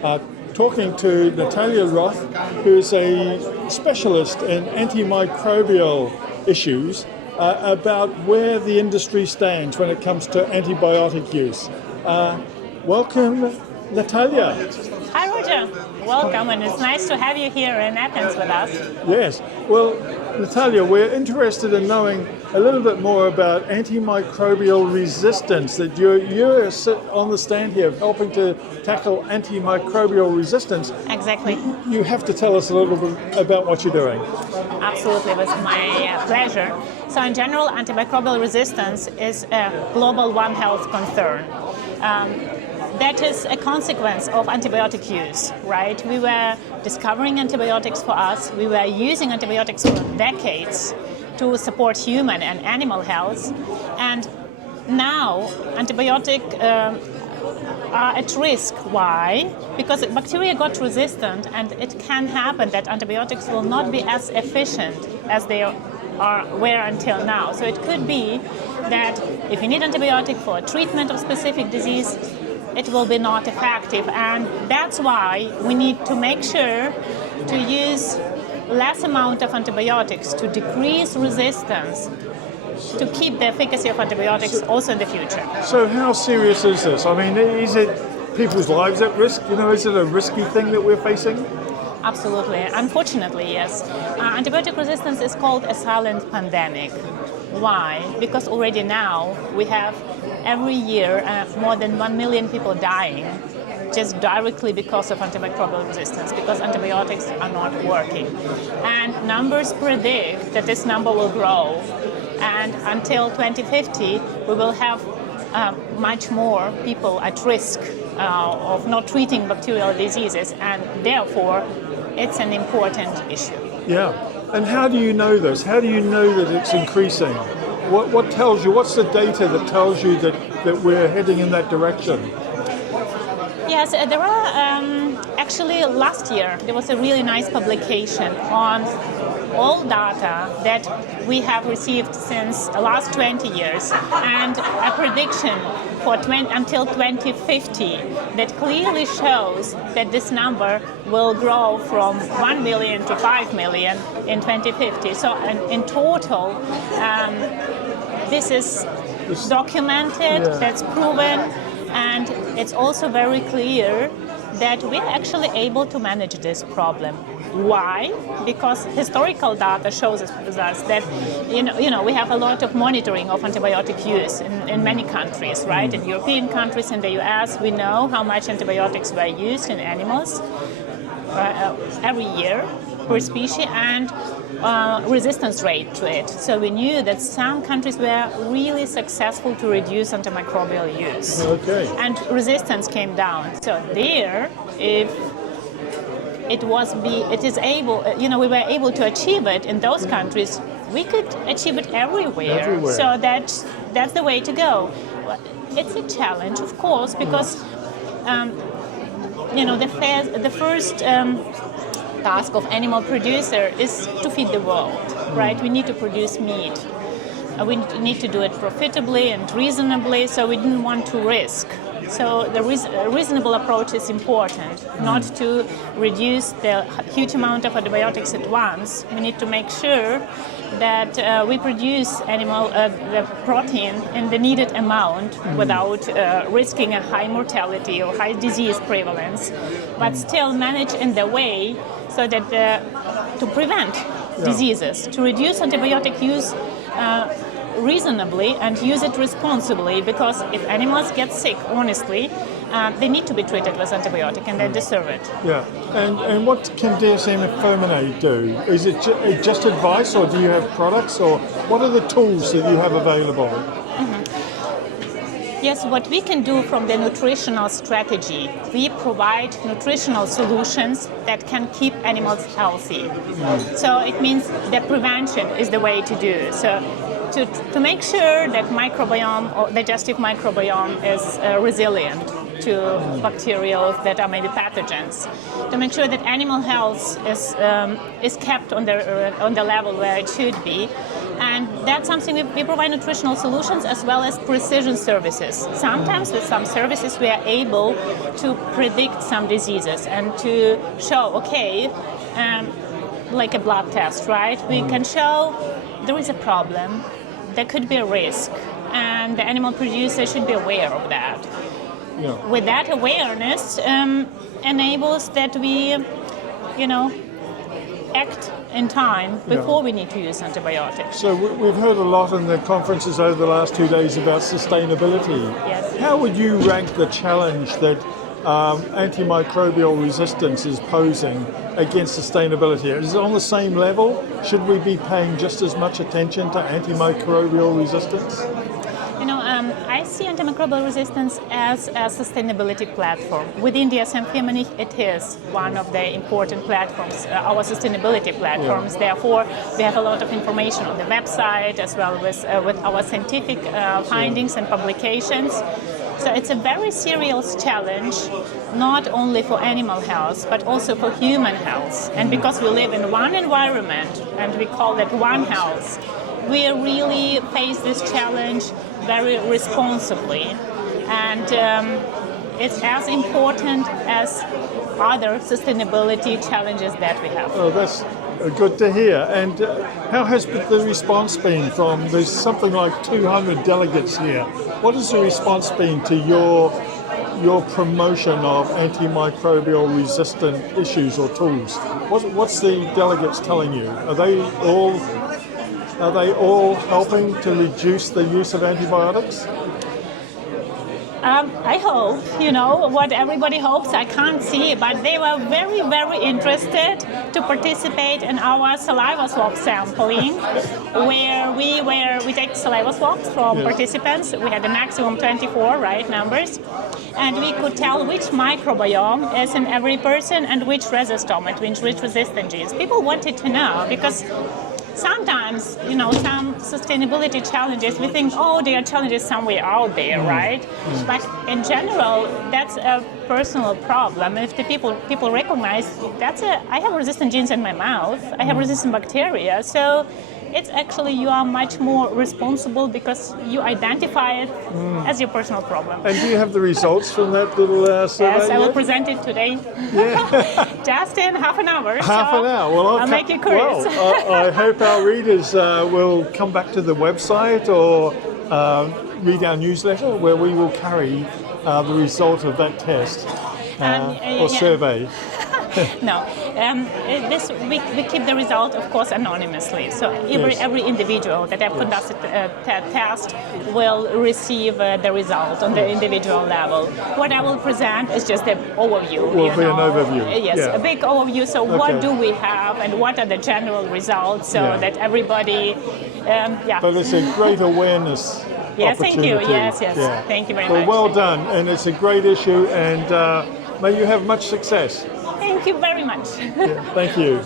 talking to Nataliya Roth, who is a specialist in antimicrobial issues, about where the industry stands when it comes to antibiotic use. Welcome, Nataliya. Hi, Roger. Welcome, and it's nice to have you here in Athens with us. Yes. Well, Nataliya, we're interested in knowing a little bit more about antimicrobial resistance. That you're on the stand here helping to tackle antimicrobial resistance. Exactly. You have to tell us a little bit about what you're doing. Absolutely, it was my pleasure. So in general, antimicrobial resistance is a global One Health concern. That is a consequence of antibiotic use, right? We were discovering antibiotics for us. We were using antibiotics for decades to support human and animal health. And now antibiotics are at risk. Why? Because bacteria got resistant, and it can happen that antibiotics will not be as efficient as they were until now. So it could be that if you need antibiotic for a treatment of specific disease, it will be not effective, and that's why we need to make sure to use less amount of antibiotics to decrease resistance, to keep the efficacy of antibiotics also in the future. So how serious is this? I mean, is it people's lives at risk? Is it a risky thing that we're facing? Absolutely. Unfortunately, yes. Antibiotic resistance is called a silent pandemic. Why? Because already now we have every year more than 1 million people dying just directly because of antimicrobial resistance, because antibiotics are not working. And numbers predict that this number will grow, and until 2050 we will have much more people at risk of not treating bacterial diseases, and therefore it's an important issue. Yeah. And how do you know this? How do you know that it's increasing? What tells you? What's the data that tells you that we're heading in that direction? Yes, there are actually last year there was a really nice publication on all data that we have received since the last 20 years, and a prediction for until 2050 that clearly shows that this number will grow from 1 million to 5 million in 2050. So in total, this is documented, that's proven, and it's also very clear that we're actually able to manage this problem. Why? Because historical data shows us that we have a lot of monitoring of antibiotic use in many countries, right? In European countries, in the US, we know how much antibiotics were used in animals every year per species, and resistance rate to it. So we knew that some countries were really successful to reduce antimicrobial use. Okay. And resistance came down. So there, if we were able to achieve it in those countries, we could achieve it everywhere. So that's the way to go. It's a challenge, of course, because the first task of animal producer is to feed the world, right? We need to produce meat. We need to do it profitably and reasonably, so we didn't want to risk. So the reasonable approach is important, not to reduce the huge amount of antibiotics at once. We need to make sure that we produce the protein in the needed amount without risking a high mortality or high disease prevalence, but still manage in the way so that to prevent diseases, to reduce antibiotic use reasonably and use it responsibly, because if animals get sick, honestly, they need to be treated with antibiotic and they deserve it. Yeah, and what can dsm-firmenich do? Is it just advice, or do you have products, or what are the tools that you have available? Yes, what we can do from the nutritional strategy, we provide nutritional solutions that can keep animals healthy. So it means that prevention is the way to do. So to make sure that microbiome or digestive microbiome is resilient to bacteria that are maybe pathogens, to make sure that animal health is kept on the level where it should be. And that's something we provide nutritional solutions as well as precision services. Sometimes with some services we are able to predict some diseases and to show, okay, like a blood test, right? We can show there is a problem, there could be a risk, and the animal producer should be aware of that. Yeah. With that awareness enables that we, act in time before we need to use antibiotics. So we've heard a lot in the conferences over the last 2 days about sustainability. Yes. How would you rank the challenge that antimicrobial resistance is posing against sustainability? Is it on the same level? Should we be paying just as much attention to antimicrobial resistance? I see antimicrobial resistance as a sustainability platform. Within dsm-firmenich, it is one of the important platforms, our sustainability platforms. Yeah. Therefore, we have a lot of information on the website as well with our scientific findings and publications. So it's a very serious challenge, not only for animal health, but also for human health. And because we live in one environment, and we call that One Health, we really face this challenge very responsibly. And it's as important as other sustainability challenges that we have. Oh, that's good to hear. And how has the response been from, there's something like 200 delegates here. What has the response been to your promotion of antimicrobial resistant issues or tools? What's the delegates telling you? Are they all helping to reduce the use of antibiotics? I hope, what everybody hopes, I can't see, but they were very, very interested to participate in our saliva swab sampling, where we take saliva swabs from participants. We had a maximum 24, numbers, and we could tell which microbiome is in every person and which resistom, which resistant genes. People wanted to know because sometimes, some sustainability challenges, we think, there are challenges somewhere out there, right? But in general, that's a personal problem. If the people recognize I have resistant genes in my mouth, I have resistant bacteria, so it's actually you are much more responsible because you identify it as your personal problem. And do you have the results from that little survey? Yes, I will present it today. Yeah. Just in half an hour. Half an hour. Well, I'll make you curious. Well, I hope our readers will come back to the website or read our newsletter where we will carry the result of that test or survey. No, we keep the result, of course, anonymously. So every individual that have conducted a test will receive the result on the individual level. What I will present is just an overview. Will be an overview. Yes, a big overview. So what do we have and what are the general results so that everybody, But it's a great awareness. Yes, thank you. Yes. Thank you very much. Well done. And it's a great issue and may you have much success. Thank you very much. Thank you.